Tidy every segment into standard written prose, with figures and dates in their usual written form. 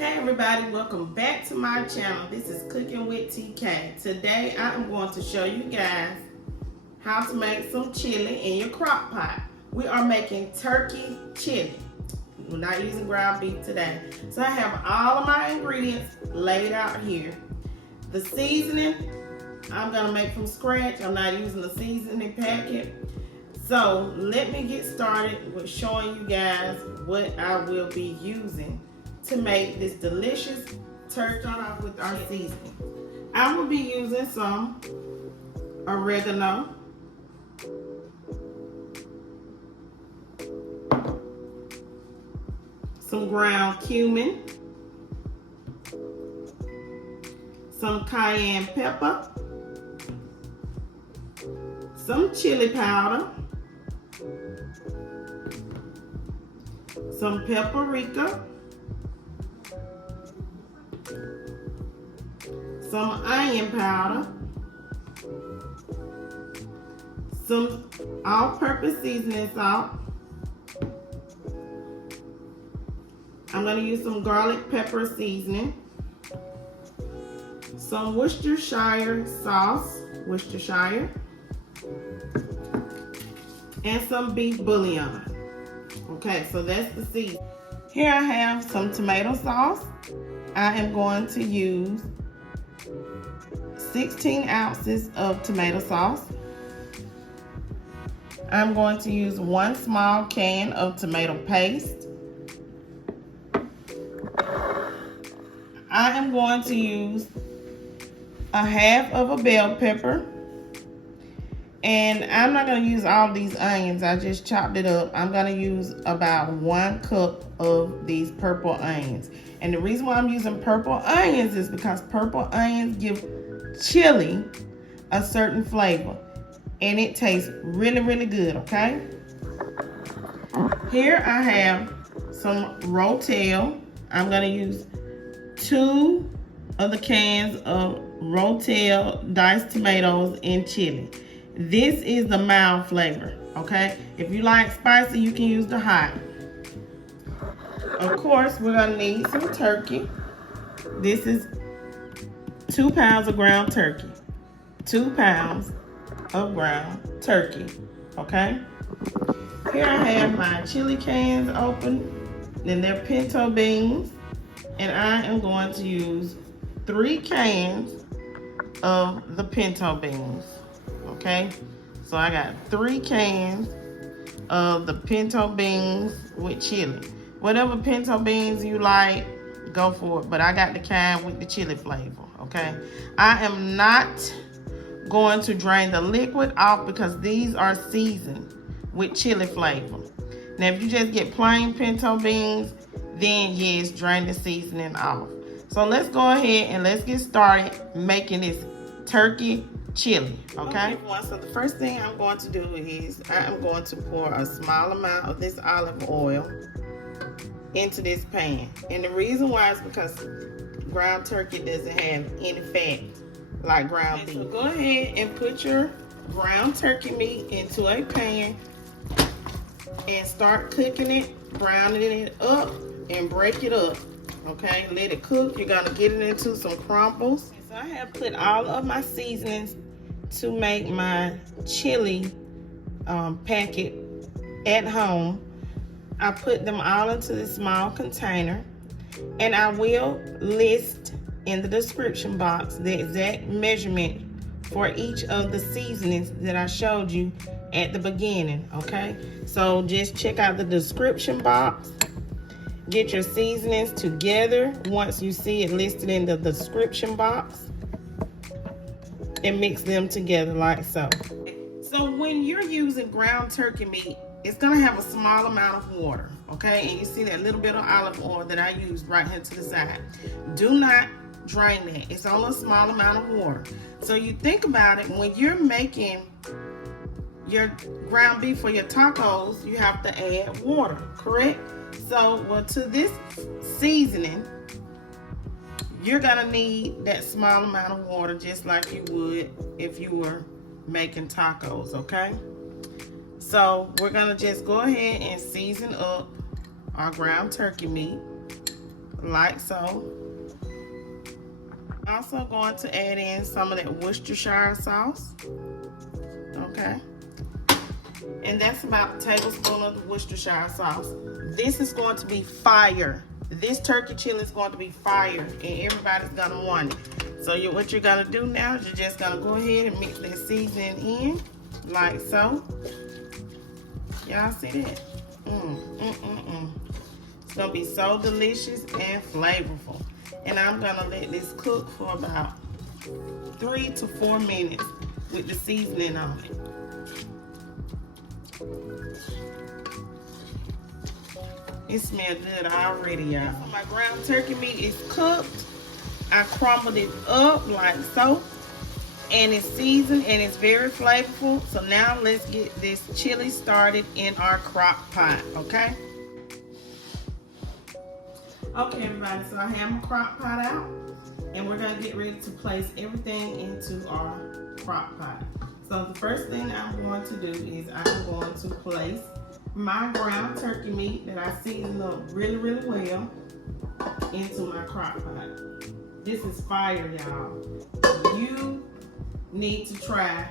Hey everybody, welcome back to my channel. This is Cooking with TK. Today I am going to show you guys how to make some chili in your crock pot. We are making turkey chili. We're not using ground beef today. So I have all of my ingredients laid out here. The seasoning I'm gonna make from scratch. I'm not using the seasoning packet. So let me get started with showing you guys what I will be using to make this delicious turkey. Start off with our seasoning. I will be using some oregano, some ground cumin, some cayenne pepper, some chili powder, some paprika, some onion powder, some all-purpose seasoning salt. I'm going to use some garlic pepper seasoning, some Worcestershire sauce, and some beef bouillon. Okay, so that's the seasoning. Here I have some tomato sauce. I am going to use 16 ounces of tomato sauce. I'm going to use 1 small can of tomato paste. I am going to use a half of a bell pepper. And I'm not going to use all these onions. I just chopped it up. I'm going to use about 1 cup of these purple onions. And the reason why I'm using purple onions is because purple onions give chili a certain flavor. And it tastes really, really good, okay? Here I have some Rotel. I'm going to use 2 of the cans of Rotel diced tomatoes in chili. This is the mild flavor, okay? If you like spicy, you can use the hot. Of course, we're gonna need some turkey. This is 2 pounds of ground turkey. 2 pounds of ground turkey, okay? Here I have my chili cans open, and they're pinto beans, and I am going to use 3 cans of the pinto beans. Okay, so I got 3 cans of the pinto beans with chili. Whatever pinto beans you like, go for it. But I got the kind with the chili flavor, okay? I am not going to drain the liquid off because these are seasoned with chili flavor. Now, if you just get plain pinto beans, then yes, drain the seasoning off. So let's go ahead and let's get started making this turkey chili, okay? So the first thing I'm going to do is I am going to pour a small amount of this olive oil into this pan. And the reason why is because ground turkey doesn't have any fat like ground beef. So go ahead and put your ground turkey meat into a pan and start cooking it, browning it up, and break it up, okay? Let it cook. You're gonna get it into some crumbles. So I have put all of my seasonings to make my chili packet at home. I put them all into this small container, and I will list in the description box the exact measurement for each of the seasonings that I showed you at the beginning, okay? So just check out the description box. Get your seasonings together once you see it listed in the description box, and mix them together like so. So when you're using ground turkey meat, it's gonna have a small amount of water, okay? And you see that little bit of olive oil that I used right here to the side. Do not drain that. It's only a small amount of water. So you think about it, when you're making your ground beef for your tacos, you have to add water, correct? So, well, to this seasoning, you're gonna need that small amount of water just like you would if you were making tacos, okay? So we're gonna just go ahead and season up our ground turkey meat like so. Also going to add in some of that Worcestershire sauce. Okay. And that's about a tablespoon of the Worcestershire sauce. This is going to be fire. This turkey chili is going to be fire, and everybody's gonna want it. So what you're gonna do now is you're just gonna go ahead and mix that seasoning in, like so. Y'all see that? It's gonna be so delicious and flavorful. And I'm gonna let this cook for about 3 to 4 minutes with the seasoning on it. It smells good already, y'all. So my ground turkey meat is cooked. I crumbled it up like so. And it's seasoned and it's very flavorful. So now let's get this chili started in our crock pot, okay? Okay, everybody, so I have my crock pot out. And we're gonna get ready to place everything into our crock pot. So the first thing I'm going to do is I'm going to place my ground turkey meat that I seasoned up really, really well into my crock pot. This is fire, y'all. You need to try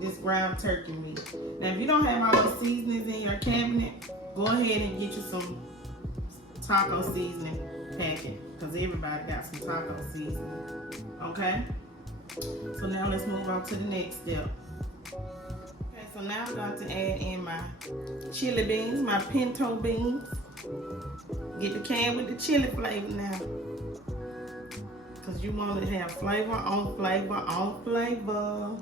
this ground turkey meat. Now, if you don't have all those seasonings in your cabinet, go ahead and get you some taco seasoning packet, because everybody got some taco seasoning, okay? So now let's move on to the next step. Okay, so now I'm going to add in my chili beans, my pinto beans. Get the can with the chili flavor now, because you want to have flavor on flavor on flavor.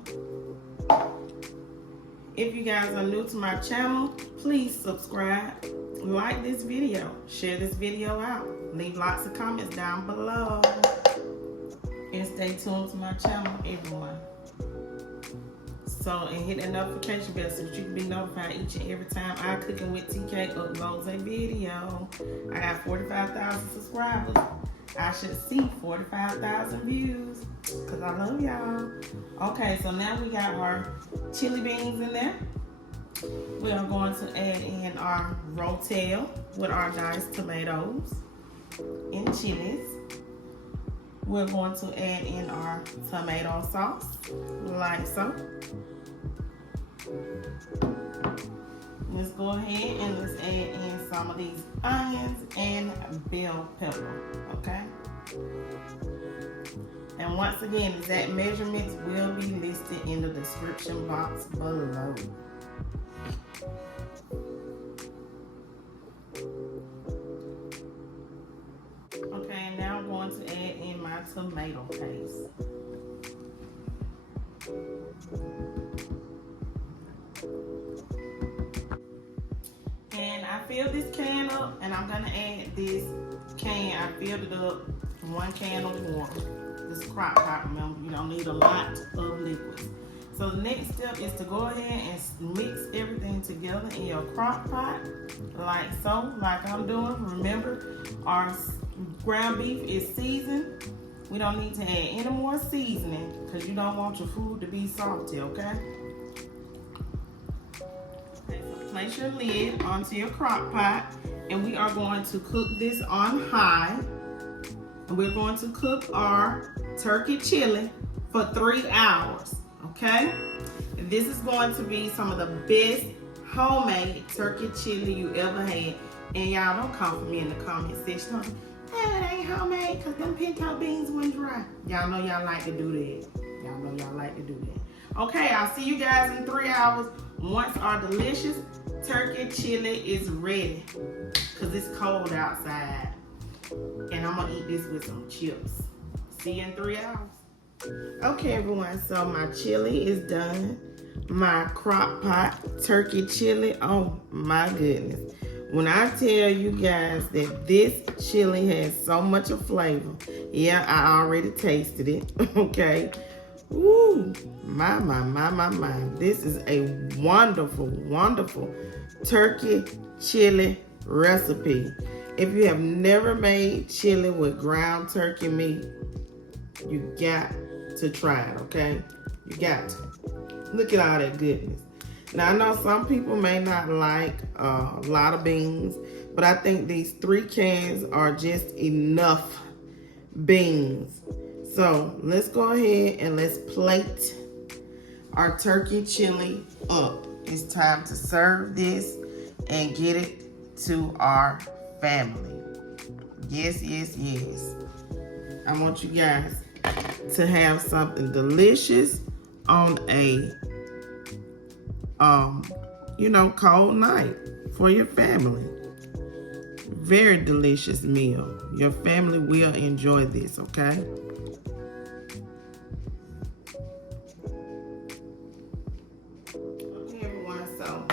If you guys are new to my channel, please subscribe, like this video, share this video out, leave lots of comments down below, and stay tuned to my channel, everyone. So, and hit that notification bell so that you can be notified each and every time I Cooking with TK uploads a video. I got 45,000 subscribers. I should see 45,000 views, because I love y'all. Okay, so now we got our chili beans in there. We are going to add in our Rotel with our diced tomatoes and chilies. We're going to add in our tomato sauce, like so. Let's go ahead and let's add in some of these onions and bell pepper, okay? And once again, exact measurements will be listed in the description box below. Okay, and now I'm going to add in my tomato paste. And I filled this can up, and I'm gonna add this can. I filled it up, 1 can of water. This is crock pot, remember, you don't need a lot of liquids. So the next step is to go ahead and mix everything together in your crock pot, like so, like I'm doing. Remember, our ground beef is seasoned. We don't need to add any more seasoning, because you don't want your food to be salty, okay? Place your lid onto your crock pot, and we are going to cook this on high. And we're going to cook our turkey chili for 3 hours, okay? This is going to be some of the best homemade turkey chili you ever had. And y'all don't come for me in the comment section. It ain't homemade because them pinto beans went dry. Y'all know y'all like to do that. Y'all know y'all like to do that. Okay, I'll see you guys in 3 hours once our delicious turkey chili is ready, because it's cold outside. And I'm gonna eat this with some chips. See you in 3 hours. Okay, everyone, so my chili is done. My crock pot turkey chili, oh my goodness. When I tell you guys that this chili has so much of flavor, yeah, I already tasted it, okay? Ooh, my. This is a wonderful, wonderful turkey chili recipe. If you have never made chili with ground turkey meat, you got to try it, okay? You got to. Look at all that goodness. Now, I know some people may not like a lot of beans. But I think these 3 cans are just enough beans. So let's go ahead and let's plate our turkey chili up. It's time to serve this and get it to our family. Yes, yes, yes. I want you guys to have something delicious on a cold night for your family. Very delicious meal. Your family will enjoy this, okay? Okay, everyone, so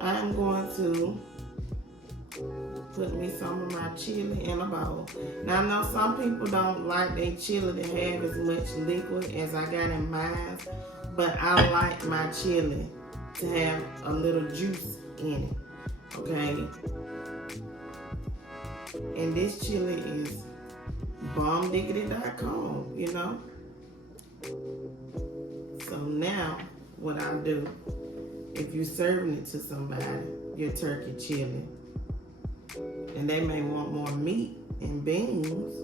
I'm going to put me some of my chili in a bowl. Now, I know some people don't like their chili to have as much liquid as I got in mine, but I like my chili to have a little juice in it, okay? And this chili is bombdiggity.com, you know? So now, what I'll do, if you're serving it to somebody, your turkey chili, and they may want more meat and beans,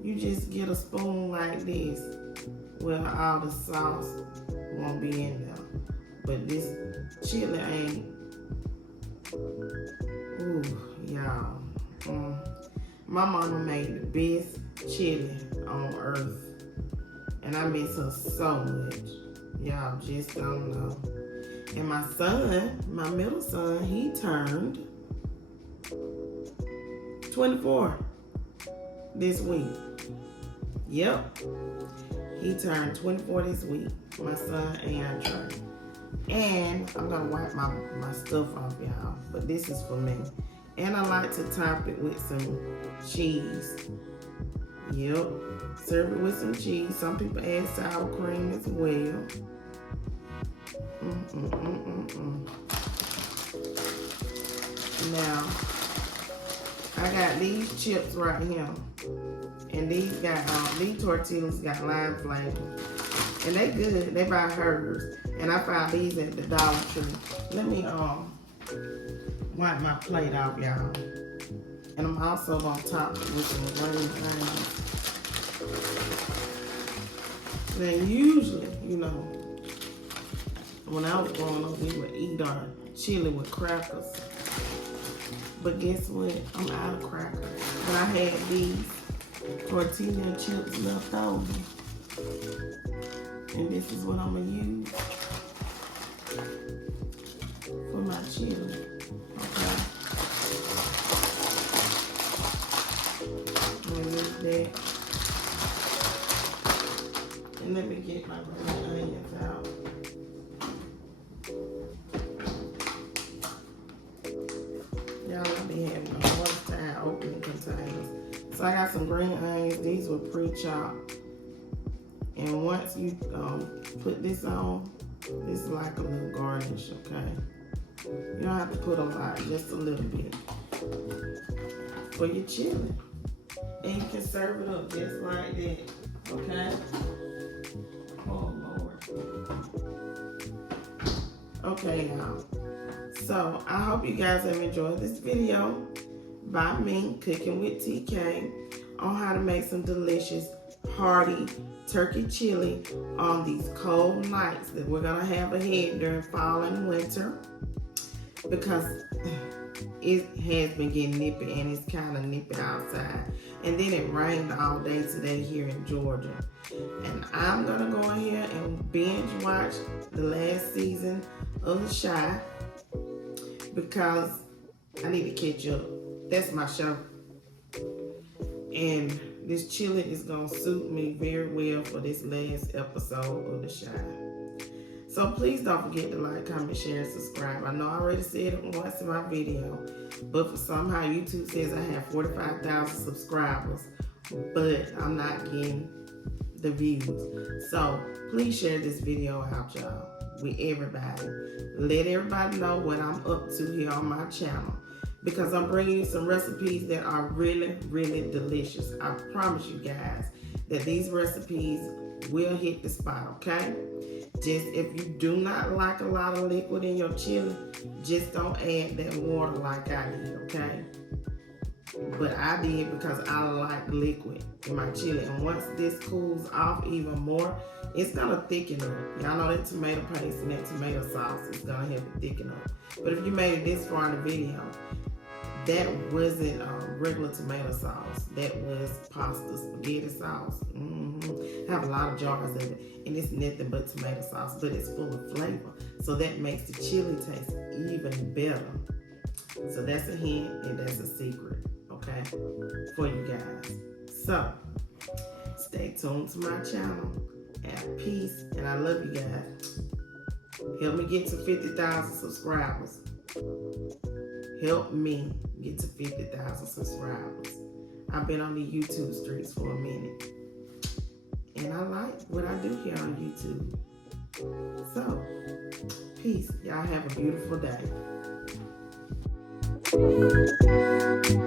you just get a spoon like this where all the sauce won't be in there. But this chili ain't, ooh, y'all. My mama made the best chili on earth, and I miss her so much. Y'all just don't know. And my son, my middle son, he turned 24 this week. Yep, he turned 24 this week. My son Andre. And I'm gonna wipe my stuff off, y'all. But this is for me. And I like to top it with some cheese. Yep. Serve it with some cheese. Some people add sour cream as well. Now, I got these chips right here. And these tortillas got lime flavor. And they good. They by Hers. And I found these at the Dollar Tree. Let me wipe my plate off, y'all. And I'm also gonna top it with some green onions. Then usually, you know, when I was growing up, we would eat our chili with crackers. But guess what? I'm out of crackers. But I had these tortilla chips left over. And this is what I'm gonna use for my chili. Okay. Remove that. And let me get my green onions out. Y'all, I be having a hard time opening containers. So I got some green onions. These were pre-chopped. And once you put this on, this is like a little garnish, okay? You don't have to put a lot, just a little bit for your chili. And you can serve it up just like that, okay? Oh, Lord. Okay, y'all. So, I hope you guys have enjoyed this video by me, Cooking with TK, on how to make some delicious, hearty turkey chili on these cold nights that we're gonna have ahead during fall and winter, because it has been getting nippy and it's kind of nippy outside. And then it rained all day today here in Georgia. And I'm gonna go ahead and binge watch the last season of The Chi because I need to catch up. That's my show. And this chili is gonna suit me very well for this last episode of The Chi. So please don't forget to like, comment, share, and subscribe. I know I already said it once in my video, but for somehow YouTube says I have 45,000 subscribers, but I'm not getting the views. So please share this video out, y'all, with everybody. Let everybody know what I'm up to here on my channel, because I'm bringing you some recipes that are really, really delicious. I promise you guys that these recipes will hit the spot, okay? Just if you do not like a lot of liquid in your chili, just don't add that water like I did, okay? But I did because I like liquid in my chili. And once this cools off even more, it's gonna thicken up. Y'all know that tomato paste and that tomato sauce is gonna help it thicken up. But if you made it this far in the video, that wasn't regular tomato sauce. That was pasta spaghetti sauce. I have a lot of jars of it, and it's nothing but tomato sauce, but it's full of flavor. So that makes the chili taste even better. So that's a hint and that's a secret, okay, for you guys. So stay tuned to my channel. Have peace, and I love you guys. Help me get to 50,000 subscribers. Help me get to 50,000 subscribers. I've been on the YouTube streets for a minute, and I like what I do here on YouTube. So, peace. Y'all have a beautiful day.